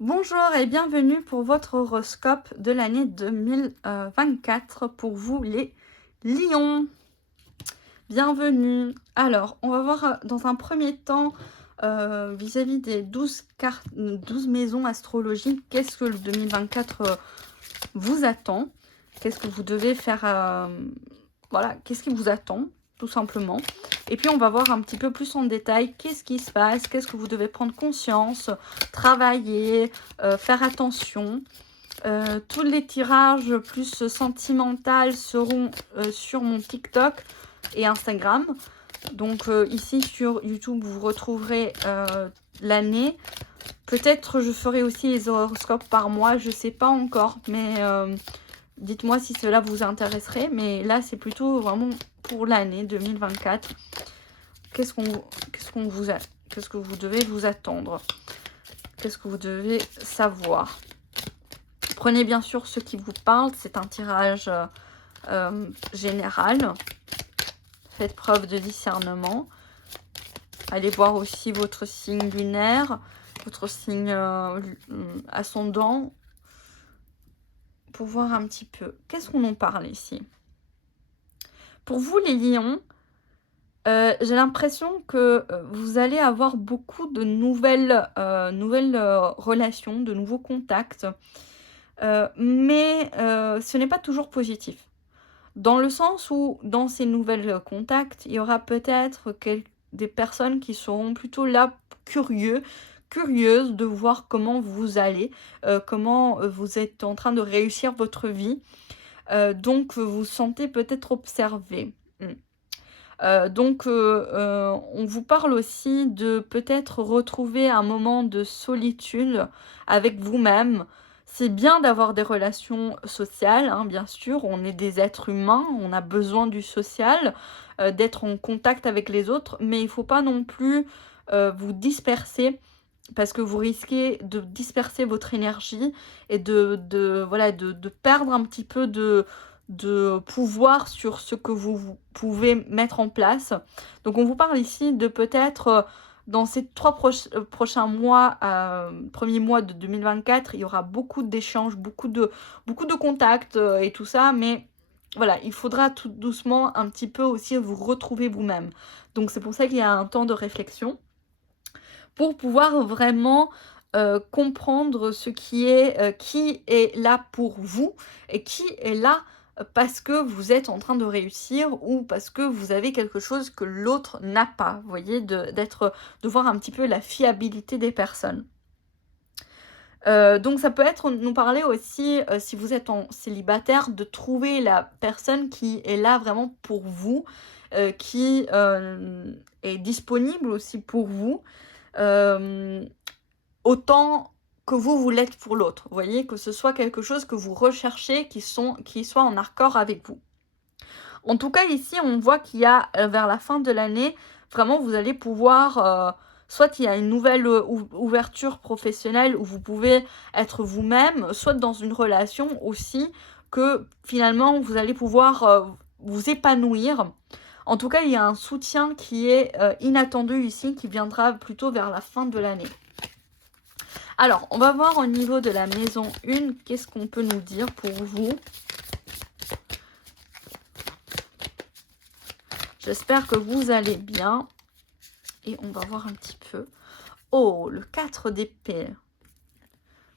Bonjour et bienvenue pour votre horoscope de l'année 2024 pour vous les lions. Bienvenue. Alors, on va voir dans un premier temps vis-à-vis des 12 cartes, 12 maisons astrologiques, qu'est-ce que le 2024 vous attend? Qu'est-ce que vous devez faire? Voilà, qu'est-ce qui vous attend, tout simplement. Et puis, on va voir un petit peu plus en détail qu'est-ce qui se passe, qu'est-ce que vous devez prendre conscience, travailler, faire attention. Tous les tirages plus sentimentaux seront sur mon TikTok et Instagram. Donc ici sur YouTube, vous retrouverez l'année. Peut-être je ferai aussi les horoscopes par mois, je ne sais pas encore, mais dites-moi si cela vous intéresserait. Mais là, c'est plutôt vraiment pour l'année 2024. Qu'est-ce que vous devez vous attendre? Qu'est-ce que vous devez savoir? Prenez bien sûr ce qui vous parle, c'est un tirage général. Faites preuve de discernement. Allez voir aussi votre signe lunaire, votre signe ascendant, pour voir un petit peu. Qu'est-ce qu'on en parle ici? Pour vous les lions, j'ai l'impression que vous allez avoir beaucoup de nouvelles relations, de nouveaux contacts. Mais ce n'est pas toujours positif. Dans le sens où, dans ces nouvelles contacts, il y aura peut-être des personnes qui seront plutôt là curieuses de voir comment vous allez, comment vous êtes en train de réussir votre vie. Donc, vous vous sentez peut-être observé. Donc, on vous parle aussi de peut-être retrouver un moment de solitude avec vous-même. C'est bien d'avoir des relations sociales, hein, bien sûr, on est des êtres humains, on a besoin du social, d'être en contact avec les autres, mais il ne faut pas non plus vous disperser parce que vous risquez de disperser votre énergie et voilà, de perdre un petit peu de pouvoir sur ce que vous pouvez mettre en place. Donc on vous parle ici de peut-être dans ces prochains mois, premiers mois de 2024, il y aura beaucoup d'échanges, beaucoup de contacts et tout ça, mais voilà, il faudra tout doucement un petit peu aussi vous retrouver vous-même. Donc c'est pour ça qu'il y a un temps de réflexion pour pouvoir vraiment comprendre qui est là pour vous et qui est là parce que vous êtes en train de réussir ou parce que vous avez quelque chose que l'autre n'a pas. Vous voyez, de voir un petit peu la fiabilité des personnes. Donc ça peut être nous parler aussi, si vous êtes en célibataire, de trouver la personne qui est là vraiment pour vous, qui est disponible aussi pour vous. Autant que vous l'êtes pour l'autre. Vous voyez, que ce soit quelque chose que vous recherchez, qui soit en accord avec vous. En tout cas, ici, on voit qu'il y a, vers la fin de l'année, vraiment, vous allez pouvoir, soit il y a une nouvelle ouverture professionnelle où vous pouvez être vous-même, soit dans une relation aussi, que finalement, vous allez pouvoir vous épanouir. En tout cas, il y a un soutien qui est inattendu ici, qui viendra plutôt vers la fin de l'année. Alors, on va voir au niveau de la maison 1, qu'est-ce qu'on peut nous dire pour vous. J'espère que vous allez bien. Et on va voir un petit peu. Oh, le 4 d'épée.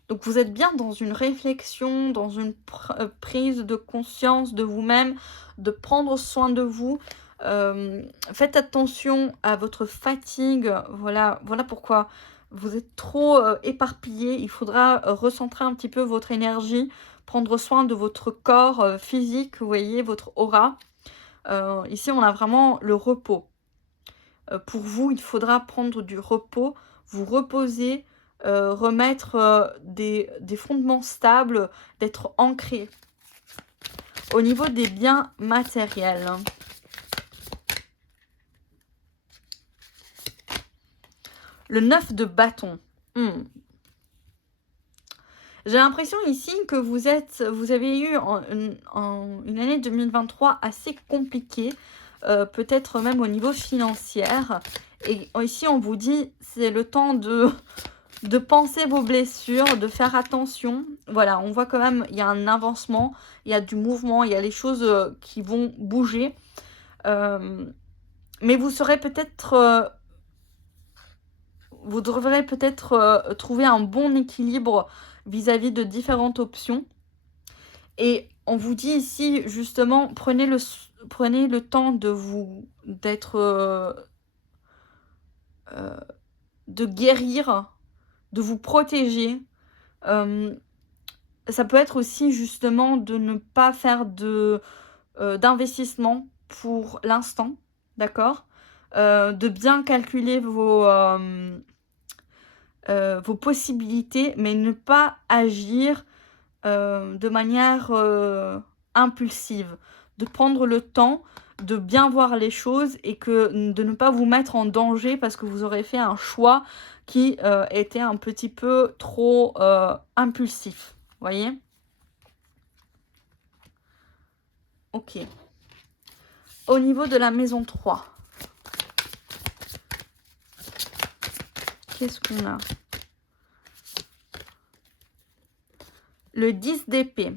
Donc, vous êtes bien dans une réflexion, dans une prise de conscience de vous-même, de prendre soin de vous. Faites attention à votre fatigue. Voilà pourquoi vous êtes trop éparpillé. Il faudra recentrer un petit peu votre énergie, prendre soin de votre corps physique, vous voyez, votre aura. Ici, on a vraiment le repos. Pour vous, il faudra prendre du repos, vous reposer, remettre des fondements stables, d'être ancré. Au niveau des biens matériels, le 9 de bâton. J'ai l'impression ici que vous avez eu une année 2023 assez compliquée, peut-être même au niveau financier. Et ici, on vous dit, c'est le temps de de penser vos blessures, de faire attention. Voilà, on voit quand même, il y a un avancement, il y a du mouvement, il y a les choses qui vont bouger. Mais vous serez peut-être... vous devrez peut-être trouver un bon équilibre vis-à-vis de différentes options. Et on vous dit ici, justement, prenez le temps de guérir, de vous protéger. Ça peut être aussi, justement, de ne pas faire d'investissement pour l'instant, d'accord ? De bien calculer vos possibilités, mais ne pas agir de manière impulsive, de prendre le temps de bien voir les choses et de ne pas vous mettre en danger parce que vous aurez fait un choix qui était un petit peu trop impulsif, voyez? Ok. Au niveau de la maison 3, qu'est-ce qu'on a? Le 10 d'épée.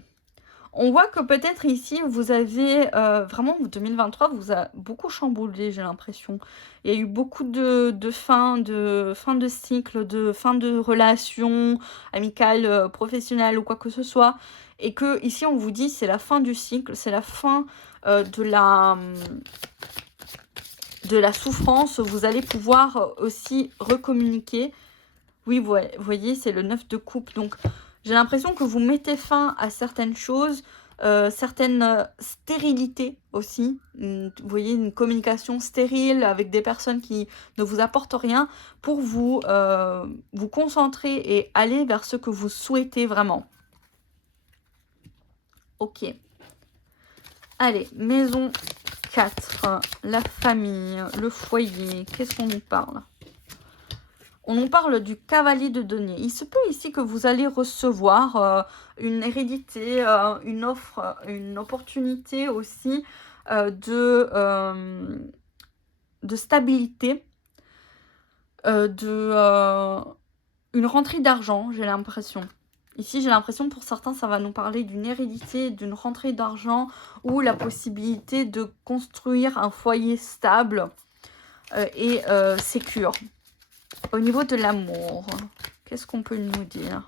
On voit que peut-être ici, vous avez vraiment, 2023 vous a beaucoup chamboulé, j'ai l'impression. Il y a eu beaucoup de fin de cycle, de fin de relation amicale, professionnelle ou quoi que ce soit. Et que ici, on vous dit, c'est la fin du cycle, c'est la fin de la souffrance. Vous allez pouvoir aussi recommuniquer. Oui, vous voyez, c'est le 9 de coupe. Donc, j'ai l'impression que vous mettez fin à certaines choses, certaines stérilités aussi. Vous voyez, une communication stérile avec des personnes qui ne vous apportent rien pour vous concentrer et aller vers ce que vous souhaitez vraiment. Ok. Allez, maison 4, la famille, le foyer. Qu'est-ce qu'on nous parle ? On nous parle du cavalier de denier. Il se peut ici que vous allez recevoir une hérédité, une offre, une opportunité aussi de stabilité, une rentrée d'argent, j'ai l'impression. Ici, j'ai l'impression pour certains, ça va nous parler d'une hérédité, d'une rentrée d'argent ou la possibilité de construire un foyer stable et sécure. Au niveau de l'amour, qu'est-ce qu'on peut nous dire?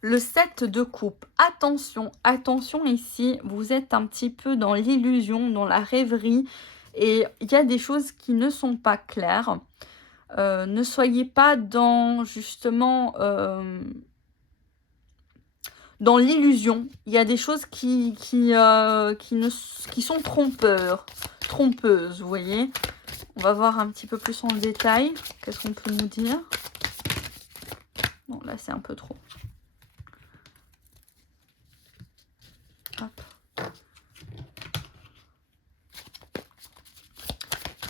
Le 7 de coupe. Attention, attention ici, vous êtes un petit peu dans l'illusion, dans la rêverie. Et il y a des choses qui ne sont pas claires. Ne soyez pas dans, justement... dans l'illusion, il y a des choses qui sont trompeuses, vous voyez. On va voir un petit peu plus en détail. Qu'est-ce qu'on peut nous dire? Bon, là, c'est un peu trop. Hop.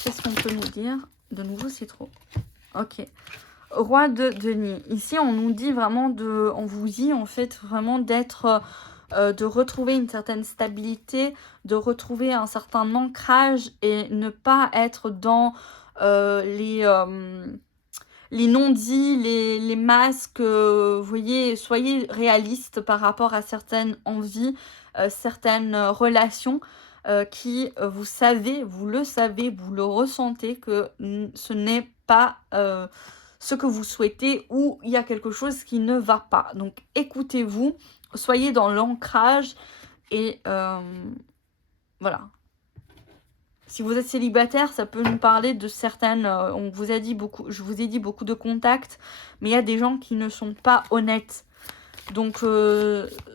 Qu'est-ce qu'on peut nous dire? De nouveau, c'est trop. Ok. Roi de denier. Ici, on nous dit vraiment on vous dit en fait vraiment de retrouver une certaine stabilité, de retrouver un certain ancrage et ne pas être dans les non-dits, les masques. Vous voyez, soyez réaliste par rapport à certaines envies, certaines relations qui, vous le savez, vous le ressentez que ce n'est pas... ce que vous souhaitez ou il y a quelque chose qui ne va pas. Donc écoutez-vous, soyez dans l'ancrage et voilà. Si vous êtes célibataire, ça peut nous parler de certaines... je vous ai dit beaucoup de contacts, mais il y a des gens qui ne sont pas honnêtes. Donc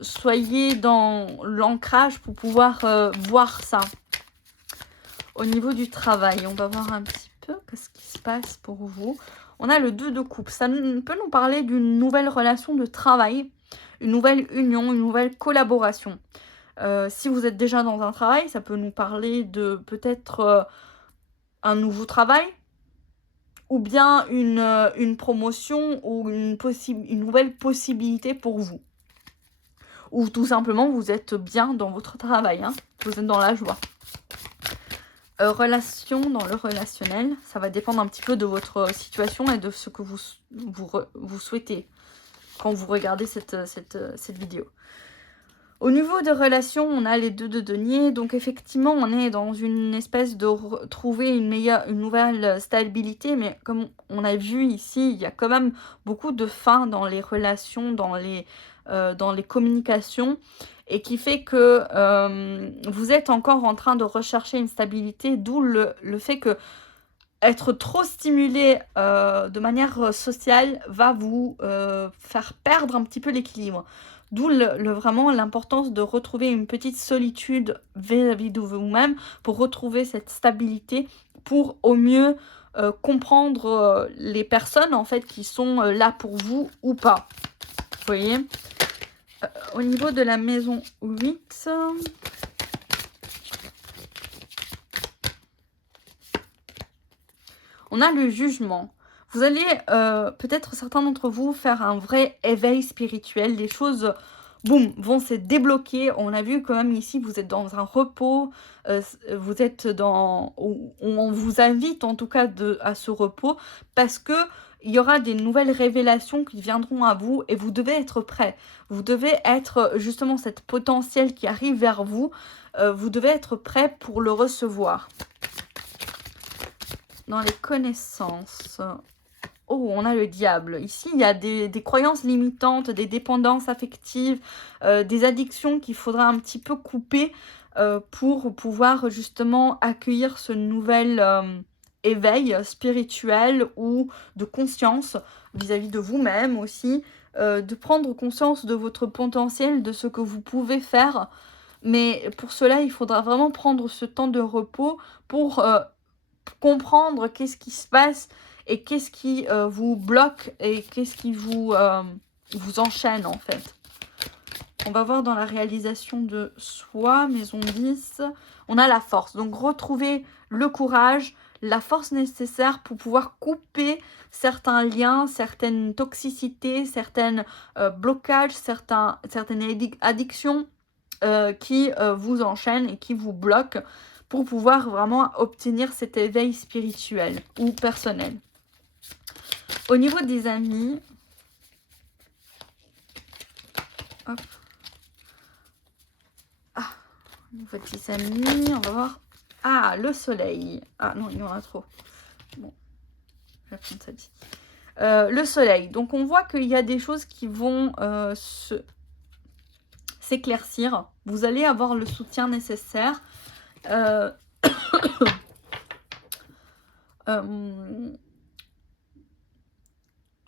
soyez dans l'ancrage pour pouvoir voir ça. Au niveau du travail, on va voir un petit peu qu'est-ce qui se passe pour vous. On a le 2 de coupe. Ça peut nous parler d'une nouvelle relation de travail, une nouvelle union, une nouvelle collaboration. Si vous êtes déjà dans un travail, ça peut nous parler de peut-être un nouveau travail ou bien une promotion ou une nouvelle possibilité pour vous. ou tout simplement vous êtes bien dans votre travail, hein, vous êtes dans la joie. Relation dans le relationnel, ça va dépendre un petit peu de votre situation et de ce que vous souhaitez quand vous regardez cette vidéo. Au niveau de relations, on a les 2 de denier, donc effectivement on est dans une espèce de trouver une nouvelle stabilité, mais comme on a vu ici, il y a quand même beaucoup de fin dans les relations, dans les communications, et qui fait que vous êtes encore en train de rechercher une stabilité, d'où le fait que être trop stimulé de manière sociale va vous faire perdre un petit peu l'équilibre. D'où vraiment l'importance de retrouver une petite solitude vis-à-vis de vous-même pour retrouver cette stabilité, pour au mieux comprendre les personnes en fait qui sont là pour vous ou pas. Vous voyez, au niveau de la maison 8, on a le jugement. Vous allez, peut-être certains d'entre vous, faire un vrai éveil spirituel. Les choses, boum, vont se débloquer. On a vu quand même ici, vous êtes dans un repos. Vous êtes dans... On vous invite en tout cas à ce repos parce que il y aura des nouvelles révélations qui viendront à vous et vous devez être prêt. Vous devez être justement cette potentiel qui arrive vers vous. Vous devez être prêt pour le recevoir. Dans les connaissances... Oh, on a le diable. Ici, il y a des croyances limitantes, des dépendances affectives, des addictions qu'il faudra un petit peu couper pour pouvoir justement accueillir ce nouvel éveil spirituel ou de conscience vis-à-vis de vous-même aussi, de prendre conscience de votre potentiel, de ce que vous pouvez faire. Mais pour cela, il faudra vraiment prendre ce temps de repos pour comprendre qu'est-ce qui se passe et qu'est-ce qui vous bloque et qu'est-ce qui vous enchaîne en fait. On va voir dans la réalisation de soi, maison 10, on a la force. Donc retrouver le courage, la force nécessaire pour pouvoir couper certains liens, certaines toxicités, certains blocages, certaines addictions qui vous enchaînent et qui vous bloquent pour pouvoir vraiment obtenir cet éveil spirituel ou personnel. Au niveau des amis, hop. Ah, au niveau des amis, on va voir. Ah, le soleil. Ah non, il y en a trop. Bon, je vais prendre celle-ci. Le soleil. Donc on voit qu'il y a des choses qui vont s'éclaircir. Vous allez avoir le soutien nécessaire.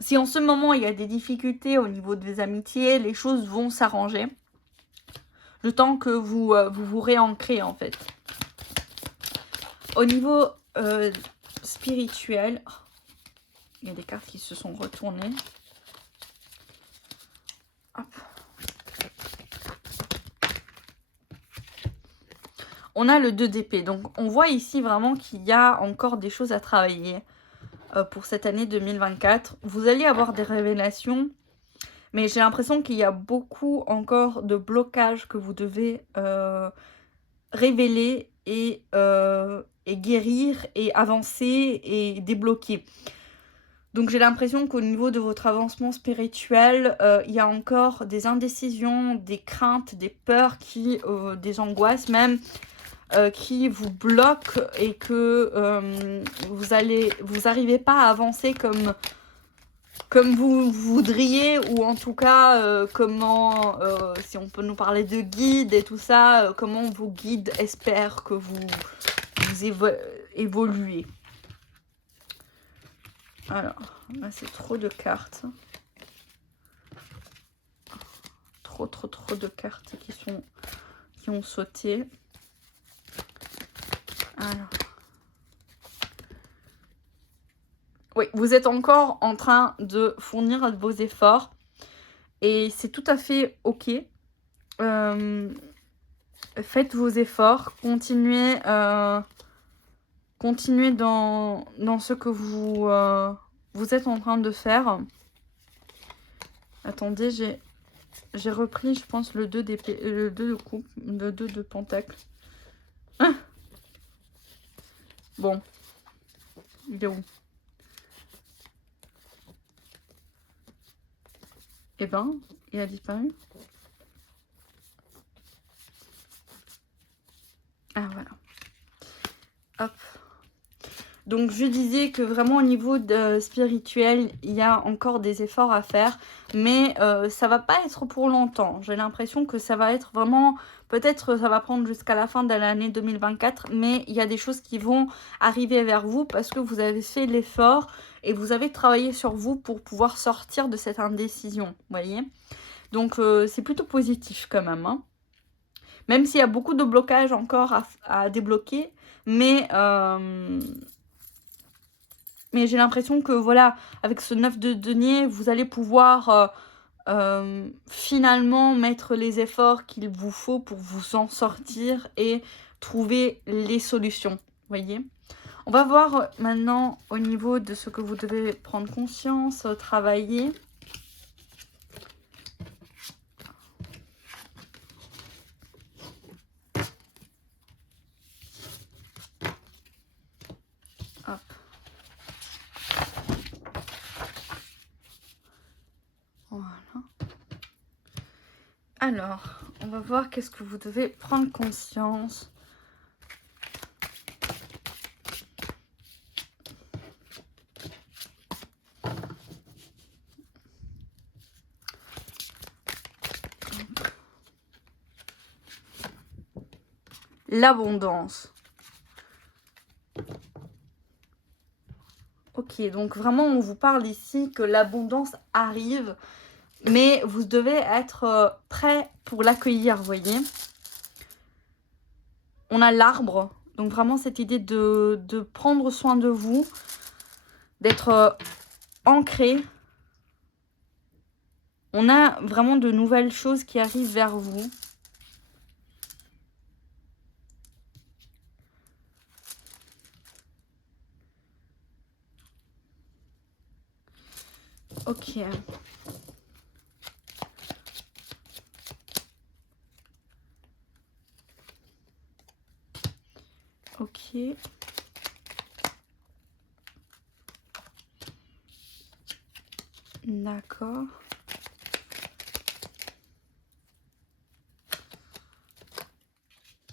Si en ce moment il y a des difficultés au niveau des amitiés, les choses vont s'arranger. Le temps que vous vous réancrez en fait. Au niveau spirituel, il y a des cartes qui se sont retournées. Hop. On a le 2 d'épée. Donc on voit ici vraiment qu'il y a encore des choses à travailler pour cette année 2024. Vous allez avoir des révélations, mais j'ai l'impression qu'il y a beaucoup encore de blocages que vous devez révéler et guérir et avancer et débloquer. Donc j'ai l'impression qu'au niveau de votre avancement spirituel, il y a encore des indécisions, des craintes, des peurs, des angoisses même, qui vous bloquent et que vous n'arrivez pas à avancer comme vous voudriez, ou en tout cas comment, si on peut nous parler de guide et tout ça, comment vos guides espèrent que vous évoluez. Alors, là c'est trop de cartes. Trop de cartes qui ont sauté. Alors. Oui, vous êtes encore en train de fournir vos efforts. Et c'est tout à fait ok. Faites vos efforts. Continuez dans ce que vous êtes en train de faire. Attendez, j'ai j'ai repris, je pense, le 2 d'épée, le 2 de coupe, le 2 de pentacle. Ah, bon, il est où? Eh ben, il a disparu. Ah, voilà. Hop. Donc je disais que vraiment au niveau spirituel, il y a encore des efforts à faire, mais ça va pas être pour longtemps. J'ai l'impression que ça va être vraiment, peut-être ça va prendre jusqu'à la fin de l'année 2024, mais il y a des choses qui vont arriver vers vous parce que vous avez fait l'effort et vous avez travaillé sur vous pour pouvoir sortir de cette indécision, vous voyez. Donc c'est plutôt positif quand même, hein. Même s'il y a beaucoup de blocages encore à débloquer, mais j'ai l'impression que voilà, avec ce 9 de denier, vous allez pouvoir finalement mettre les efforts qu'il vous faut pour vous en sortir et trouver les solutions. Vous voyez? On va voir maintenant au niveau de ce que vous devez prendre conscience, travailler. Hop. Voilà. Alors, on va voir qu'est-ce que vous devez prendre conscience. L'abondance. Ok, donc vraiment on vous parle ici que l'abondance arrive, mais vous devez être prêt pour l'accueillir, vous voyez. On a l'arbre, donc vraiment cette idée de prendre soin de vous, d'être ancré. On a vraiment de nouvelles choses qui arrivent vers vous. Ok. Ok. D'accord.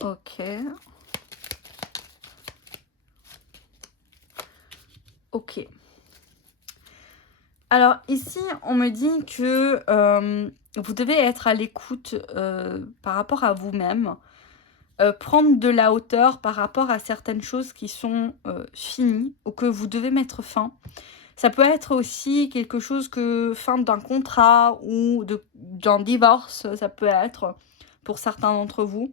Ok. Ok. Alors ici, on me dit que vous devez être à l'écoute par rapport à vous-même, prendre de la hauteur par rapport à certaines choses qui sont finies ou que vous devez mettre fin. Ça peut être aussi quelque chose que fin d'un contrat ou d'un divorce, ça peut être pour certains d'entre vous.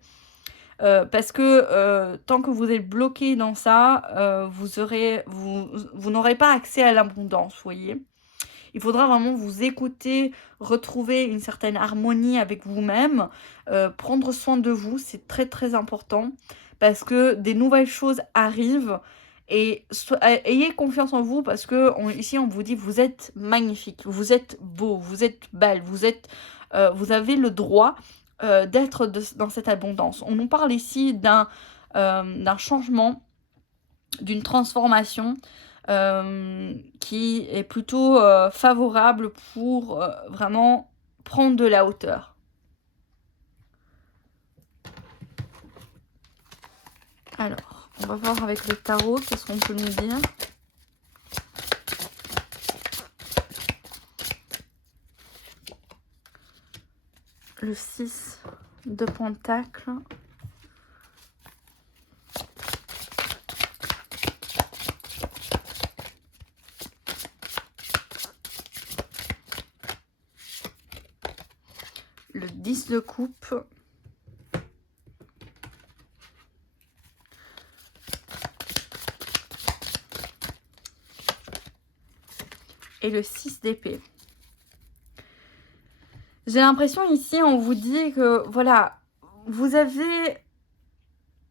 Parce que tant que vous êtes bloqué dans ça, vous n'aurez pas accès à l'abondance, vous voyez. Il faudra vraiment vous écouter, retrouver une certaine harmonie avec vous-même, prendre soin de vous, c'est très très important parce que des nouvelles choses arrivent et ayez confiance en vous parce que ici on vous dit vous êtes magnifique, vous êtes beau, vous êtes belle, vous avez le droit d'être dans cette abondance. On nous parle ici d'un changement, d'une transformation qui est plutôt favorable pour vraiment prendre de la hauteur. Alors, on va voir avec le tarot, qu'est-ce qu'on peut nous dire. Le 6 de Pentacle. Le 10 de coupe. Et le 6 d'épée. J'ai l'impression ici, on vous dit que, voilà, vous avez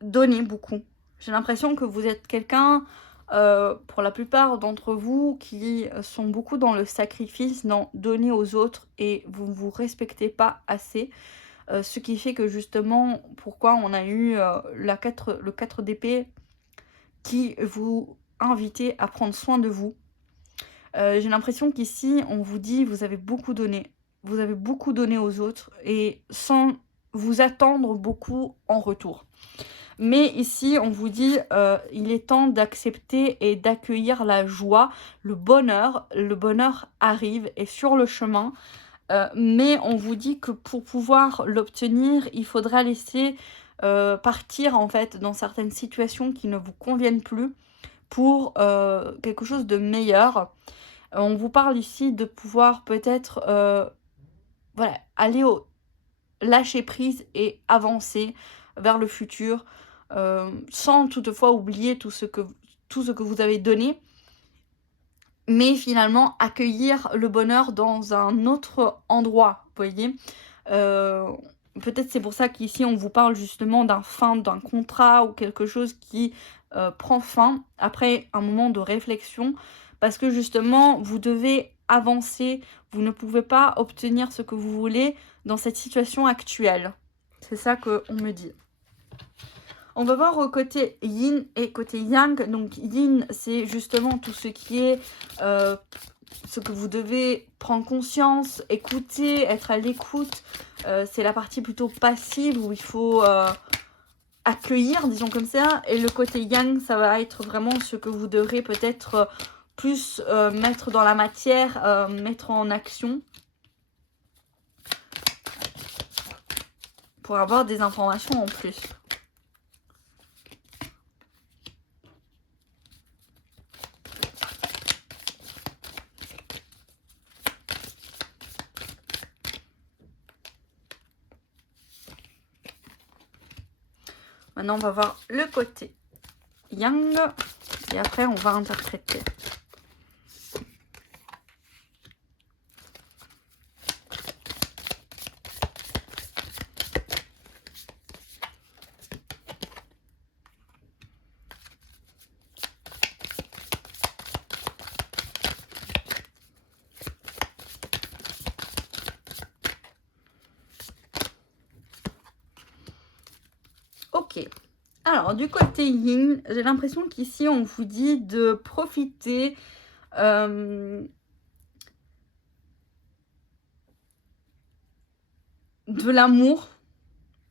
donné beaucoup. J'ai l'impression que vous êtes quelqu'un pour la plupart d'entre vous qui sont beaucoup dans le sacrifice, dans donner aux autres et vous ne vous respectez pas assez. Ce qui fait que justement, pourquoi on a eu le 4 d'épée qui vous invitait à prendre soin de vous. J'ai l'impression qu'ici, on vous dit, vous avez beaucoup donné. Vous avez beaucoup donné aux autres et sans vous attendre beaucoup en retour. Mais ici, on vous dit, il est temps d'accepter et d'accueillir la joie, le bonheur. Le bonheur arrive, est sur le chemin. Mais on vous dit que pour pouvoir l'obtenir, il faudra laisser partir en fait dans certaines situations qui ne vous conviennent plus pour quelque chose de meilleur. On vous parle ici de pouvoir peut-être voilà, aller au lâcher prise et avancer vers le futur sans toutefois oublier tout ce que vous avez donné, mais finalement accueillir le bonheur dans un autre endroit, vous voyez. Peut-être c'est pour ça qu'ici on vous parle justement d'un fin d'un contrat ou quelque chose qui prend fin après un moment de réflexion, parce que justement vous devez avancer, vous ne pouvez pas obtenir ce que vous voulez dans cette situation actuelle. C'est ça qu'on me dit. On va voir au côté yin et côté yang. Donc yin, c'est justement tout ce qui est ce que vous devez prendre conscience, écouter, être à l'écoute. C'est la partie plutôt passive où il faut accueillir, disons comme ça. Et le côté yang, ça va être vraiment ce que vous devrez peut-être plus mettre dans la matière, mettre en action. Pour avoir des informations en plus. Maintenant, on va voir le côté yang et après, on va interpréter. Ok, alors du côté yin, j'ai l'impression qu'ici on vous dit de profiter de l'amour,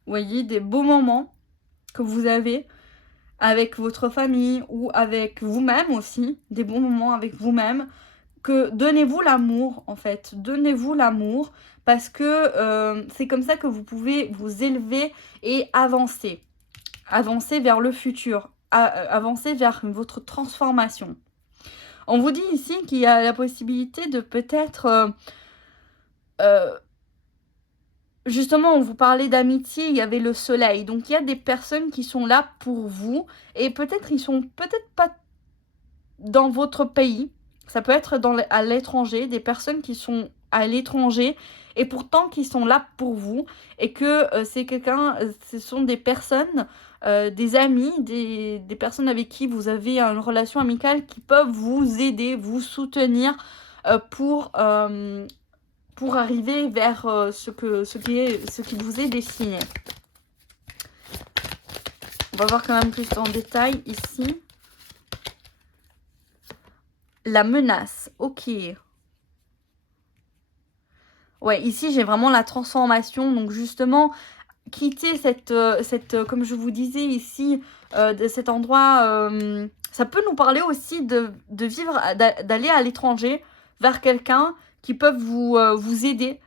vous voyez, des beaux moments que vous avez avec votre famille ou avec vous-même aussi, des bons moments avec vous-même, que donnez-vous l'amour en fait, donnez-vous l'amour parce que c'est comme ça que vous pouvez vous élever et avancer. Avancer vers le futur, avancer vers votre transformation. On vous dit ici qu'il y a la possibilité de peut-être... justement, on vous parlait d'amitié, il y avait le soleil. Donc, il y a des personnes qui sont là pour vous. Et peut-être, ils sont peut-être pas dans votre pays. Ça peut être à l'étranger, des personnes qui sont à l'étranger et pourtant qui sont là pour vous. Et que ce sont des personnes... des amis, des personnes avec qui vous avez une relation amicale qui peuvent vous aider, vous soutenir pour arriver vers ce qui vous est destiné. On va voir quand même plus en détail ici. La menace, ok. Ouais, ici j'ai vraiment la transformation, donc justement... quitter cette comme je vous disais ici, de cet endroit, ça peut nous parler aussi de vivre, d'aller à l'étranger vers quelqu'un qui peut vous aider.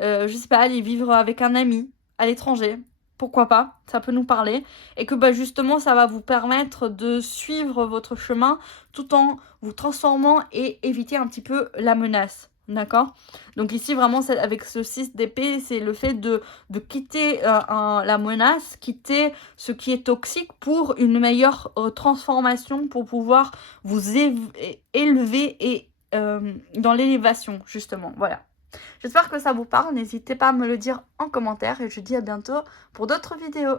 Je sais pas, aller vivre avec un ami à l'étranger, pourquoi pas, ça peut nous parler. Et que bah, justement, ça va vous permettre de suivre votre chemin tout en vous transformant et éviter un petit peu la menace. D'accord? Donc ici, vraiment, avec ce 6 d'épée, c'est le fait de quitter la menace, quitter ce qui est toxique pour une meilleure transformation, pour pouvoir vous élever et dans l'élévation, justement. Voilà. J'espère que ça vous parle. N'hésitez pas à me le dire en commentaire et je vous dis à bientôt pour d'autres vidéos.